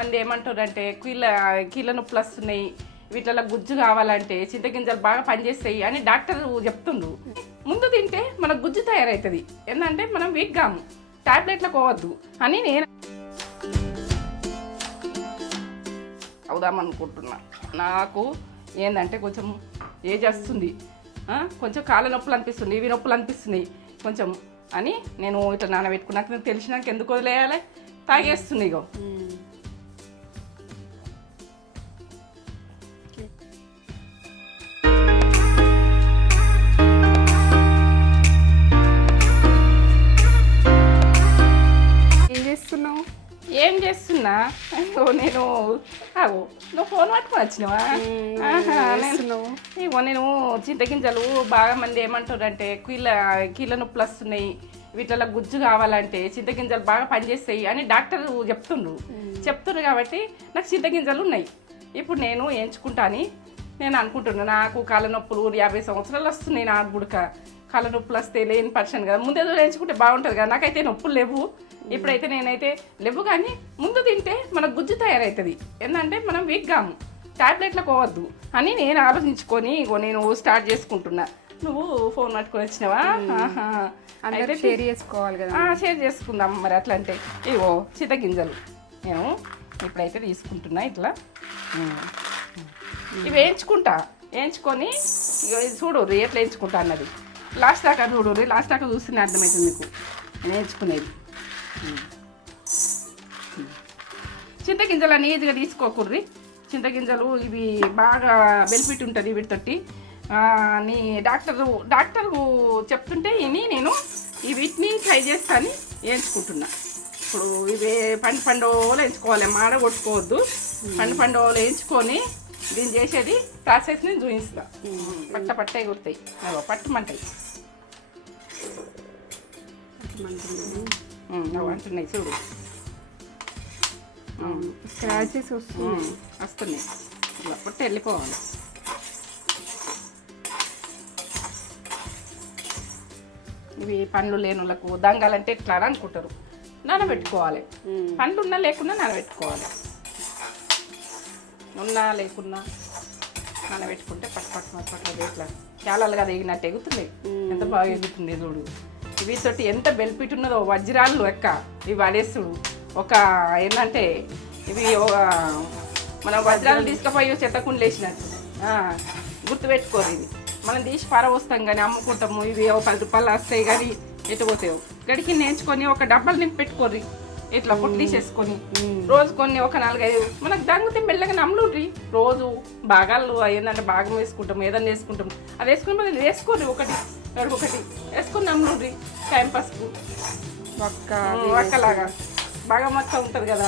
మంది ఏమంటారంటే కీళ్ళ నొప్పులు వస్తున్నాయి, వీటిలో గుజ్జు కావాలంటే చింతగింజలు బాగా పనిచేస్తాయి అని డాక్టర్ చెప్తుండ్రు. ముందు తింటే మనకు గుజ్జు తయారవుతుంది, ఏంటంటే మనం వీక్ కాము, టాబ్లెట్లకు పోవద్దు అని నేను అవుదామనుకుంటున్నా. నాకు ఏంటంటే కొంచెం ఏజ్ వస్తుంది, కొంచెం కాళ్ళ నొప్పులు అనిపిస్తుంది, ఇవి నొప్పులు అనిపిస్తున్నాయి కొంచెం అని నేను ఇట్లా నానబెట్టుకున్నాక తెలిసినాక ఎందుకు వదిలేయాలి, తాగేస్తుంది. ఇగో ఏం చేస్తున్నా నేను నువ్వు ఫోన్ పట్టుకొని వచ్చినావా? ఇగో నేను చింతగింజలు బాగా మంది ఏమంటారంటే కీళ్ళ నొప్పులు వస్తున్నాయి, వీటిలో గుజ్జు కావాలంటే చింతగింజలు బాగా పనిచేస్తాయి అని డాక్టర్ చెప్తుండ్రు కాబట్టి నాకు చింతగింజలు ఉన్నాయి. ఇప్పుడు నేను ఎంచుకుంటాను నేను అనుకుంటున్నాను. నాకు కాళ్ళ నొప్పులు 50 సంవత్సరాలు వస్తున్నాయి, నాకు గుడక కాళ్ళ నొప్పులు వస్తే లేని పర్సన్ కదా, ముందేదో ఎంచుకుంటే బాగుంటుంది కదా. నాకైతే నొప్పులు లేవు, ఇప్పుడైతే నేనైతే లేవు, కానీ ముందు తింటే మనకు గుజ్జు తయారవుతుంది, ఏంటంటే మనం వీక్ కాము, టాబ్లెట్లకు పోవద్దు అని నేను ఆలోచించుకొని ఇగో నేను స్టార్ట్ చేసుకుంటున్నా. నువ్వు ఫోన్ పట్టుకొని వచ్చినావా? అయితే షేర్ చేసుకోవాలి కదా. షేర్ చేసుకుందాం మరి. అట్లా అంటే ఇగో చింతగింజలు నేను ఇప్పుడైతే తీసుకుంటున్నా. ఇట్లా ఇవి వేయించుకొని ఇగో ఇది చూడు ఎట్లా వేయించుకుంటా అన్నది. లాస్ట్ దాకా చూడు, లాస్ట్ దాకా చూస్తేనే అర్థమవుతుంది మీకు నేను వేయించుకునేది. చింతగింజలు ఈజీగా తీసుకోకూర్రి. చింతగింజలు ఇవి బాగా బెనిఫిట్ ఉంటుంది వీటితోటి అని డాక్టర్ చెప్తుంటే ఇని నేను వీటిని ట్రై చేస్తాను వేయించుకుంటున్నా. ఇప్పుడు ఇవి పండుగలు వేయించుకోవాలి, మాడ కొట్టుకోవద్దు. పండుగలు వేయించుకొని దీన్ని చేసేది ప్రాసెస్ నేను చూపిస్తా. పట్టే కుడతాయి, పట్టమంటాయి అంటున్నాయి చూడు, స్క్రాచెస్ వస్తున్నాయి. ఇలా పొట్ట వెళ్ళిపోవాలి. ఇవి పండ్లు లేనులకు దంగాలంటే ఎట్లా అనుకుంటారు, నానబెట్టుకోవాలి. పండ్లు ఉన్నా లేకున్నా నానబెట్టుకోవాలి. ఉన్నా లేకున్నా నానబెట్టుకుంటే పట్టు ఇట్లా చాలాలుగా ఎగినట్టు ఎగుతున్నాయి. ఎంత బాగా ఎగుతుంది చూడు. వీటితోటి ఎంత బెనిఫిట్ ఉన్నదో, వజ్రాలు లెక్క ఇవి వాడేస్తుడు. ఒక ఏంటంటే ఇవి మనం వజ్రాలు తీసుకుపోయి చెత్తకుండా లేచినట్టు గుర్తుపెట్టుకోరు. ఇది మనం తీసి పారవస్తాం కానీ అమ్ముకుంటాము. ఇవి 10 రూపాయలు వస్తాయి కానీ ఎటు పోతావు. గడికి నేర్చుకొని ఒక డబ్బాలు నింపి పెట్టుకోర్రి, ఇట్లా పొట్టు తీసేసుకొని రోజు కొన్ని ఒక 4-5 మనకు దంగితే మెల్లగా నమ్ములుండ్రి. రోజు భాగాలు ఏంటంటే భాగం వేసుకుంటాము, ఏదన్నా వేసుకుంటాము, అది వేసుకుని మళ్ళీ వేసుకోర్రి. ఒకటి వేసుకొని నమ్ములుండ్రి టైంపాస్కు. ఒక్కలాగా బాగా మొత్తం ఉంటుంది కదా.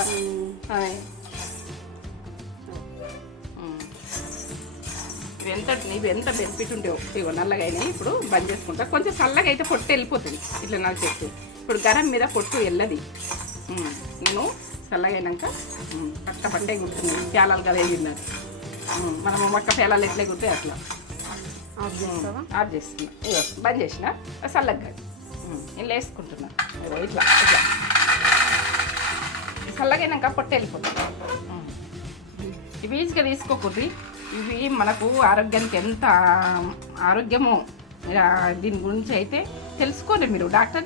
ఇవి ఎంత బెనిఫిట్ ఉండేవో. ఇగో నల్లగా అయినాయి, ఇప్పుడు బంద్ చేసుకుంటా. కొంచెం చల్లగా అయితే పొట్టు వెళ్ళిపోతుంది ఇట్లా నాకు చెప్తే. ఇప్పుడు గరం మీద పొట్టు వెళ్ళది. నేను చల్లగా అయినాక పట్టే కుడుతున్నాను. పేలాలు కదా వేగిన్నారు, మనము మొక్క పేలాలు ఎట్లే కుడితే అట్లా ఆఫ్ చేస్తున్నా. ఇగో బంద్ చేసిన చల్లగా ఇలా వేసుకుంటున్నా. ఇట్లా చల్లగైనాక పొట్టు వెళ్ళిపోతుంది. ఇవి ఈజీగా తీసుకోకూడదు. ఇవి మనకు ఆరోగ్యానికి ఎంత ఆరోగ్యమో దీని గురించి అయితే తెలుసుకోండి. మీరు డాక్టర్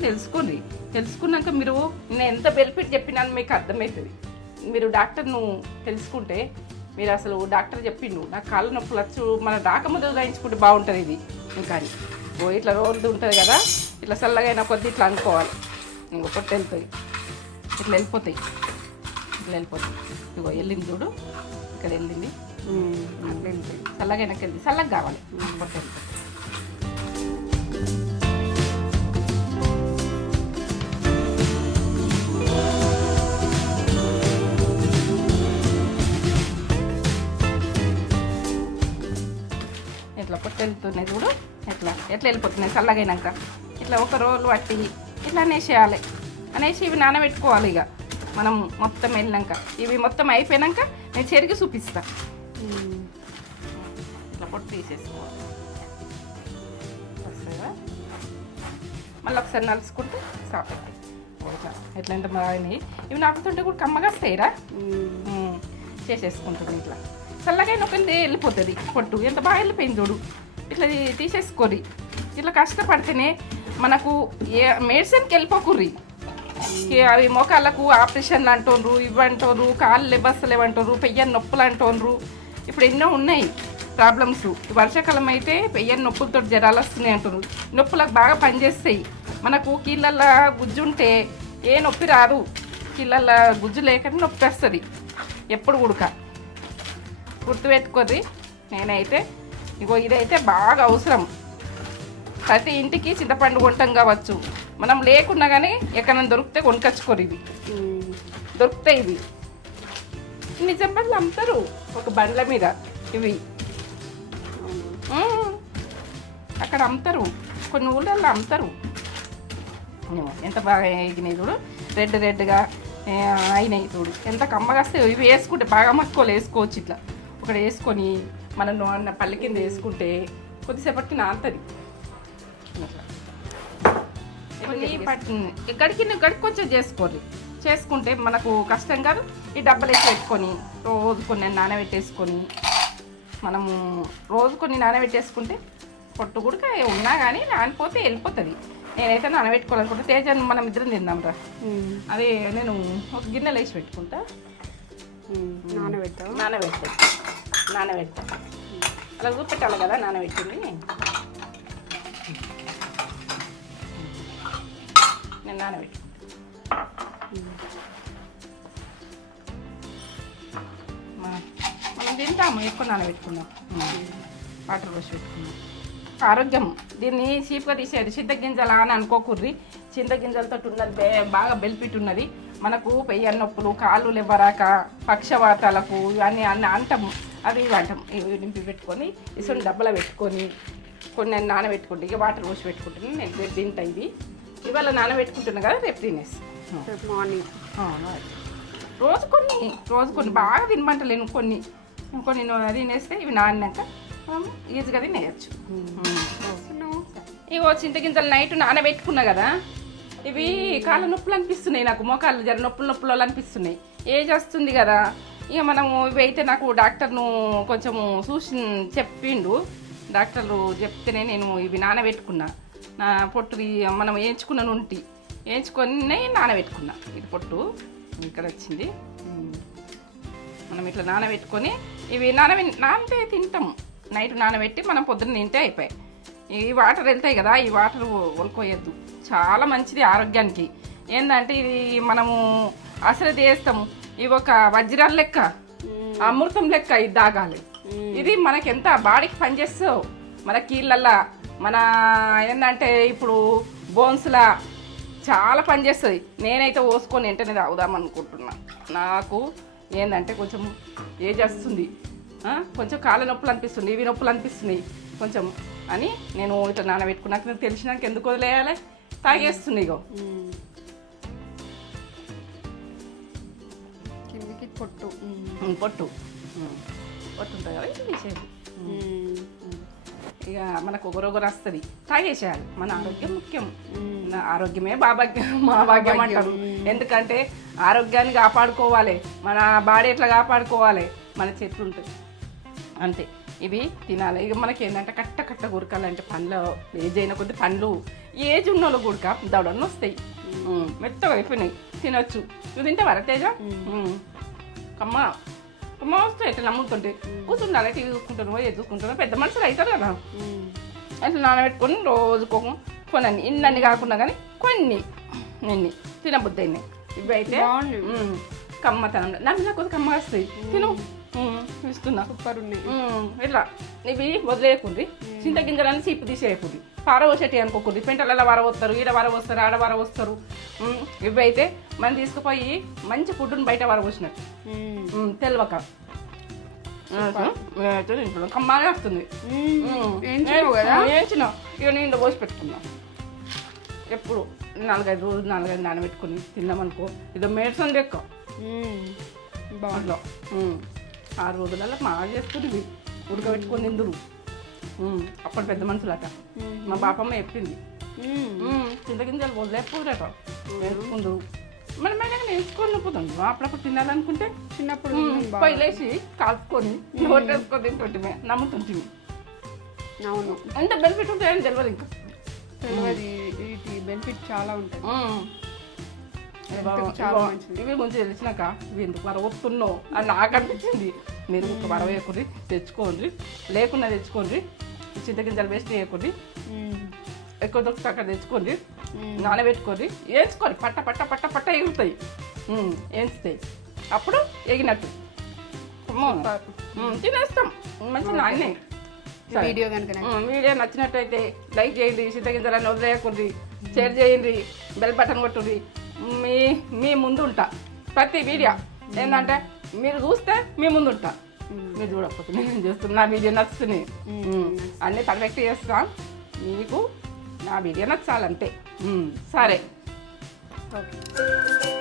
తెలుసుకున్నాక మీరు నేను ఎంత బెనిఫిట్ చెప్పినాను మీకు అర్థమవుతుంది. మీరు డాక్టర్ను తెలుసుకుంటే మీరు అసలు డాక్టర్ చెప్పిండు నాకు కాళ్ళ నొప్పులు వచ్చు మన రాకముందు రాయించుకుంటే బాగుంటుంది ఇది ఇంకా అని. ఇట్లా రోజు ఉంటుంది కదా, ఇట్లా చల్లగైన కొద్ది ఇట్లా అనుకోవాలి. ఇంకో పొట్టు వెళ్తాయి, ఇట్లా వెళ్ళిపోతాయి. ఇగో వెళ్ళింది చూడు, ఇక్కడ వెళ్ళింది, అట్లా వెళ్తాయి. చల్లగైనాక వెళ్ళి చల్లగా కావాలి పొట్టు వెళ్తాయి. ఇట్లా పొట్టు వెళ్తున్నాయి చూడు, ఎట్లా వెళ్ళిపోతున్నాయి. చల్లగైనాక ఇట్లా ఒక రోలు పట్టి ఇట్లా అనేసేయాలి. అనేసి ఇవి నానబెట్టుకోవాలి. ఇక మనం మొత్తం వెళ్ళినాక ఇవి మొత్తం అయిపోయాక నేను చెరిగి చూపిస్తా. ఇట్లా పొట్టు తీసేసుకోవాలి. వస్తుందా? మళ్ళీ ఒకసారి నలుసుకుంటే సాఫ్ అవుతుంది. ఎట్లా ఎంత బాగున్నాయి ఇవి నాకుతుంటే కూడా కమ్మగా వస్తాయిరా. చేసేసుకుంటుంది ఇట్లా చల్లగా నొక్కింది వెళ్ళిపోతుంది పొట్టు ఎంత బాగా వెళ్ళిపోయింది చూడు. ఇట్లా తీసేసుకోరి. ఇట్లా కష్టపడితేనే మనకు ఏ మెడిసిన్కి వెళ్ళిపోకుర్రి. అవి మోకాళ్ళకు ఆపరేషన్లు అంటుండ్రు, ఇవి అంటుండ్రు, కాళ్ళు లెబస్తలేవు అంటుండ్రు, పెయ్యని నొప్పులు అంటుండ్రు. ఇప్పుడు ఎన్నో ఉన్నాయి ప్రాబ్లమ్స్. వర్షాకాలం అయితే పెయ్యని నొప్పులతో జ్వరాలు వస్తున్నాయి అంటున్నారు. నొప్పులకు బాగా పనిచేస్తాయి. మనకు కీళ్ళల్లో గుజ్జు ఉంటే ఏ నొప్పి రాదు. కీళ్ళల్లో గుజ్జు లేక నొప్పి వస్తుంది ఎప్పుడు ఉడక. గుర్తుపెట్టుకోది. నేనైతే ఇగో ఇదైతే బాగా అవసరం. ప్రతి ఇంటికి చింతపండు కొంటాం కావచ్చు, మనం లేకున్నా కానీ ఎక్కడైనా దొరికితే కొనుకొచ్చుకోరు. ఇవి దొరుకుతాయి. ఇవి నిజంగా అమ్ముతారు ఒక బండ్ల మీద. ఇవి అక్కడ అమ్ముతారు, కొన్ని ఊళ్ళల్లో అమ్ముతారు. ఎంత బాగా ఎగినాయి చూడు, రెడ్గా అయినాయి చూడు, ఎంత కమ్మగా వస్తాయి. ఇవి వేసుకుంటే బాగా మక్కువలు వేసుకోవచ్చు. ఇట్లా ఒకటి వేసుకొని మనం పల్లి కింద వేసుకుంటే కొద్దిసేపటికి నానుతుంది. గడికి కొంచెం చేసుకోండి. చేసుకుంటే మనకు కష్టం కాదు. ఈ డబ్బలు వేసి పెట్టుకొని రోజు కొన్ని నానబెట్టేసుకొని మనము రోజు కొన్ని నానబెట్టేసుకుంటే పొట్టు కూడా ఉన్నా కానీ నానిపోతే వెళ్ళిపోతుంది. నేనైతే నానబెట్టుకోవాలనుకుంటే తేజాన్ని మనం ఇద్దరం తిందాం రా. అది నేను ఒక గిన్నెలో వేసి పెట్టుకుంటా. నానబెడతా అలా చూపెట్టాలి కదా నానబెట్టింది. నేను నానబెట్టు మనం తింటాము. ఎక్కువ నానబెట్టుకుందాం. వాటర్ పోసి పెట్టుకుందాం. ఆరోగ్యం దీన్ని చీప్గా తీసేది. చింతగింజలా అని అనుకోకుర్రి. చింతగింజలతో ఉన్నది బాగా బెనిఫిట్ ఉన్నది. మనకు పెయ్య నొప్పులు, కాళ్ళు లెవ్వరాక, పక్షవాతాలకు ఇవన్నీ అంటాము. అవి ఇవి అంటాం. ఇవి నింపి పెట్టుకొని ఇసుని డబ్బలో పెట్టుకొని కొన్ని నానబెట్టుకుంటే ఇక వాటర్ పోసి పెట్టుకుంటున్నాను. నేను రేపు తింటా. ఇది ఇవాళ నానబెట్టుకుంటున్నా కదా, రేపు తినేసి మార్నింగ్ రోజు కొన్ని బాగా తినమంటలేను. కొన్ని తినేస్తే ఇవి నానినాక ఈజీగా తినేయచ్చు. ఇవో చింతగింజలు నైట్ నానబెట్టుకున్నా కదా, ఇవి కాళ్ళ నొప్పులు అనిపిస్తున్నాయి నాకు. మోకాళ్ళు జర నొప్పులు అనిపిస్తున్నాయి. ఏజ్ వస్తుంది కదా. ఇక మనము ఇవి అయితే నాకు డాక్టర్ను కొంచెము చెప్పిండు. డాక్టర్లు చెప్తేనే నేను ఇవి నానబెట్టుకున్నా. నా పొట్టు మనం వేయించుకొని నానబెట్టుకున్నా. ఇది పొట్టు ఇక్కడ వచ్చింది. మనం ఇట్లా నానబెట్టుకొని ఇవి నానితే తింటాం. నైట్ నానబెట్టి మనం పొద్దున్న తింటే అయిపోయాయి. ఈ వాటర్ వెళ్తాయి కదా, ఈ వాటర్ వలుకోయద్దు. చాలా మంచిది ఆరోగ్యానికి. ఏంటంటే ఇది మనము అసలు చేస్తాము. ఇవి ఒక వజ్రాల లెక్క, అమృతం లెక్క ఇది తాగాలి. ఇది మనకి ఎంత బాడీకి పనిచేస్తావు. మన కీళ్ళల్లా, మన ఏంటంటే ఇప్పుడు బోన్స్లా చాలా పనిచేస్తుంది. నేనైతే పోసుకొని వెంటనే తాగుదాం అనుకుంటున్నా. నాకు ఏంటంటే కొంచెం ఏజ్ వస్తుంది, కొంచెం కాళ్ళ నొప్పులు అనిపిస్తుంది, ఇవి నొప్పులు అనిపిస్తున్నాయి కొంచెం అని నేను ఇట్లా నానబెట్టుకున్నాక నాకు తెలిసినాక ఎందుకు వదిలేయాలి, తాగేస్తుంది. ఇగో కిందికి పొట్టు ఉంటుంది కదా, ఇది తీసేది. ఇక మనకు ఒకరొకరు వస్తుంది, తాగేసేయాలి. మన ఆరోగ్యం ముఖ్యం. ఆరోగ్యమే మా భాగ్యం అంటారు. ఎందుకంటే ఆరోగ్యాన్ని కాపాడుకోవాలి, మన బాడీ ఎట్లా కాపాడుకోవాలి, మన చెట్లు ఉంటుంది అంతే. ఇవి తినాలి. ఇక మనకి ఏంటంటే కట్ట గురకాలంటే పండ్లు ఏజ్ అయిన కొద్ది పండ్లు ఏజ్ ఉన్న వాళ్ళు గుడక దవడన్ని వస్తాయి, మెత్తగా అయిపోయినాయి, తినొచ్చు. నువ్వు తింటే వరతేజ కమ్మ వస్తాయి. ఇట్లా నమ్ముతుంటే కూర్చుండాలి, టీవీ చూసుకుంటాను, ఏది చూసుకుంటాను. పెద్ద మనుషులు అవుతారు కదా, అట్లా నానబెట్టుకొని రోజుకో కొన్ని ఇన్ని కాకుండా కానీ కొన్ని తినబుద్ధి అయినాయి. ఇవి అయితే కమ్మతనం నాకు కొద్ది కమ్మ వస్తాయి. తిను ఇస్తున్నా. సూపర్ ఉన్నాయి. ఇట్లా ఇవి వదిలేయకుండ్రి. చింతగింజలని చీపు తీసేయకుండ్రి. పారవసేటి అనుకోకుండ్రి. పెంటలలో వరవస్తారు, ఈడ వరవస్తారు, ఆడ వరవస్తారు. ఇవి అయితే మనం తీసుకుపోయి మంచి ఫుడ్ని బయట వరవచ్చినట్టు తెలియక కమ్మాగా వస్తుంది. వేయించిన ఇక నీళ్ళు పోసి పెట్టుకున్నాం. ఎప్పుడు 4-5 రోజులు నానబెట్టుకుని తిన్నామనుకో, ఇదో మెడిసిన్ లెక్క బాగుందో. 6 రోజులలో బాగా చేస్తుంది. ఉడకబెట్టుకొని తిందురు. అప్పుడు పెద్ద మనుషులట. మా బాపమ్మ చెప్పింది, చింతగింజలు వదిలేకపోరట వేసుకుందు మనం మేడం వేసుకొని పోతుంది అప్పుడప్పుడు తినాలనుకుంటే చిన్నప్పుడు పొయ్యిలేసి కాల్చుకొని నోట్ వేసుకొని తింటుంటే నమ్ముతుంటుంది అవును ఎంత బెనిఫిట్ ఉంటాయని తెలియదు ఇంకా తెలియదు వీటి బెనిఫిట్ చాలా ఉంటుంది చాలా మంచిది. ఇవి ముందు తెలిసినాక ఇవి ఎందుకు వరవస్తున్నావు అని నాకు అనిపించింది. మీరు ఒక వరవేయకుని తెచ్చుకోండి, లేకుండా తెచ్చుకోండి, చింతగింజలు వేస్ట్ చేయకండి, ఎక్కువ దొరికి అక్కడ తెచ్చుకోండి, నానబెట్టుకోండి, వేయించుకోండి, పట్ట పట్ట పట్ట పట్ట ఎగురుతాయి, వేయించుతాయి, అప్పుడు ఎగినట్టు తినేస్తాం. మంచి నాన్నే. వీడియో కనుక వీడియో నచ్చినట్టయితే లైక్ చేయండి, చింతగింజలని వదిలేయకండి, షేర్ చేయండి, బెల్ బటన్ కొట్టండి. మీ ముందు ఉంటా ప్రతి వీడియో ఏంటంటే మీరు చూస్తే మీ ముందు ఉంటా, మీరు చూడకపోతే నేను చేస్తున్నా. నా వీడియో నచ్చుతుంది, అన్నీ పర్ఫెక్ట్ చేస్తా, మీకు నా వీడియో నచ్చాలంతే. సరే ఓకే.